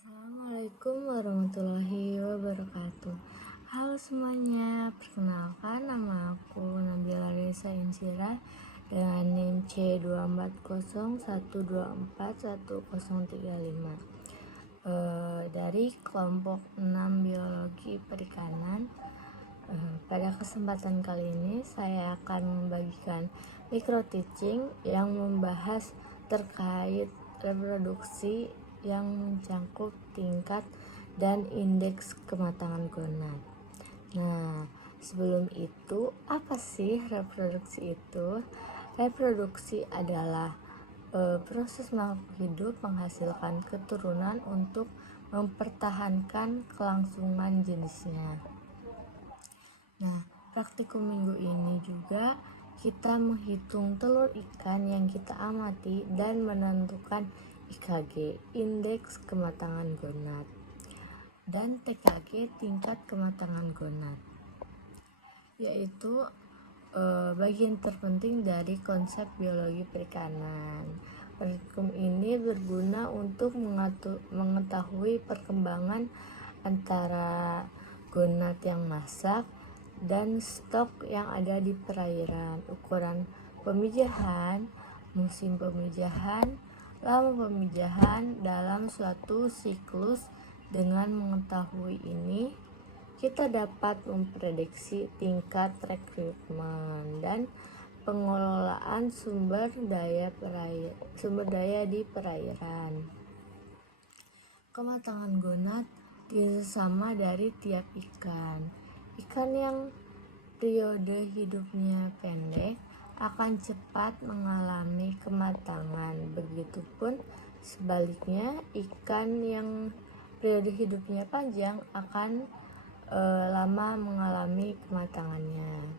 Assalamualaikum warahmatullahi wabarakatuh. Halo semuanya, perkenalkan nama aku Nabila Reza Insira dengan NIM C24012410335 dari kelompok 6 Biologi Perikanan. Pada kesempatan kali ini saya akan membagikan micro teaching yang membahas terkait reproduksi yang mencakup tingkat dan indeks kematangan gonad. Nah, sebelum itu, apa sih reproduksi itu? Reproduksi adalah proses makhluk hidup menghasilkan keturunan untuk mempertahankan kelangsungan jenisnya. Nah, praktikum minggu ini juga kita menghitung telur ikan yang kita amati dan menentukan IKG, indeks kematangan gonad, dan TKG, tingkat kematangan gonad, yaitu bagian terpenting dari konsep biologi perikanan. Praktikum ini berguna untuk mengetahui perkembangan antara gonad yang masak dan stok yang ada di perairan, ukuran pemijahan, musim pemijahan, lama pemijahan dalam suatu siklus. Dengan mengetahui ini, kita dapat memprediksi tingkat rekrutmen dan pengelolaan sumber daya di perairan. Kematangan gonad sama dari tiap ikan. Ikan yang periode hidupnya pendek akan cepat mengalami kematangan. Begitupun sebaliknya, ikan yang periode hidupnya panjang akan lama mengalami kematangannya.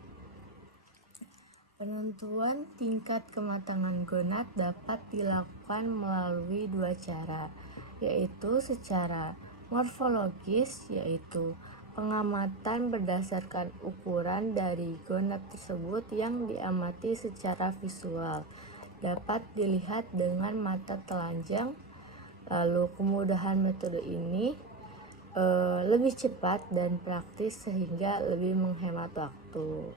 Penentuan tingkat kematangan gonad dapat dilakukan melalui dua cara, yaitu secara morfologis, yaitu pengamatan berdasarkan ukuran dari gonad tersebut yang diamati secara visual, dapat dilihat dengan mata telanjang. Lalu kemudahan metode ini lebih cepat dan praktis sehingga lebih menghemat waktu,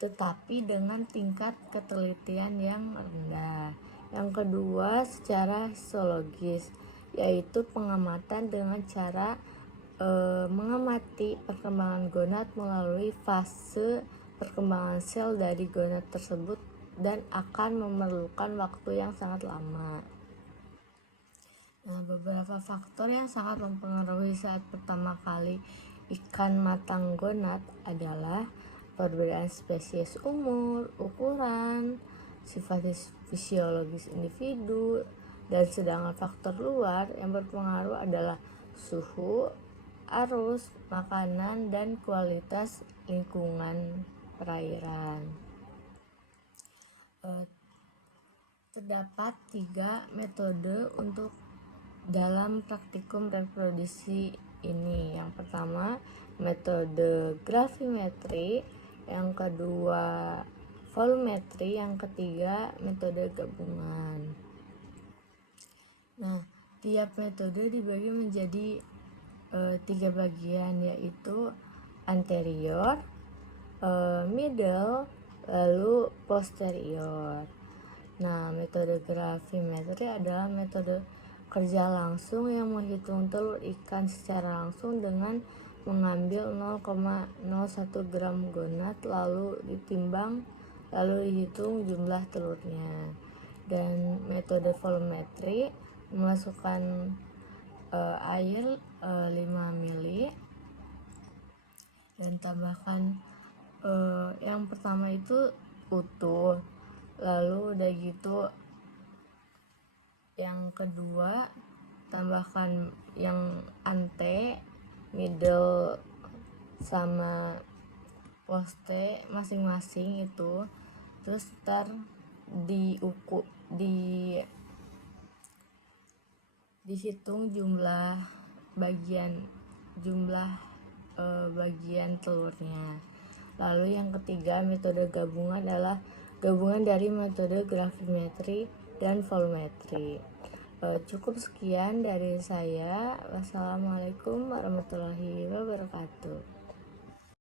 tetapi dengan tingkat ketelitian yang rendah. Yang kedua, secara histologis, yaitu pengamatan dengan cara mengamati perkembangan gonad melalui fase perkembangan sel dari gonad tersebut dan akan memerlukan waktu yang sangat lama. Nah, beberapa faktor yang sangat mempengaruhi saat pertama kali ikan matang gonad adalah perbedaan spesies, umur, ukuran, sifat fisiologis individu, dan sedangkan faktor luar yang berpengaruh adalah suhu, arus, makanan, dan kualitas lingkungan perairan. Terdapat 3 metode untuk dalam praktikum reproduksi ini. Yang pertama, metode gravimetri, yang kedua volumetri, yang ketiga metode gabungan. Nah, tiap metode dibagi menjadi 3 bagian, yaitu anterior, middle, lalu posterior. Nah, metode gravimetri adalah metode kerja langsung yang menghitung telur ikan secara langsung dengan mengambil 0,01 gram gonad lalu ditimbang lalu dihitung jumlah telurnya. Dan metode volumetri memasukkan air 5 ml dan tambahkan yang pertama itu utuh, lalu udah gitu yang kedua tambahkan yang ante, middle, sama poste masing-masing itu. Terus ntar dihitung jumlah bagian telurnya. Lalu yang ketiga, metode gabungan adalah gabungan dari metode gravimetri dan volumetri. Cukup sekian dari saya. Wassalamualaikum warahmatullahi wabarakatuh.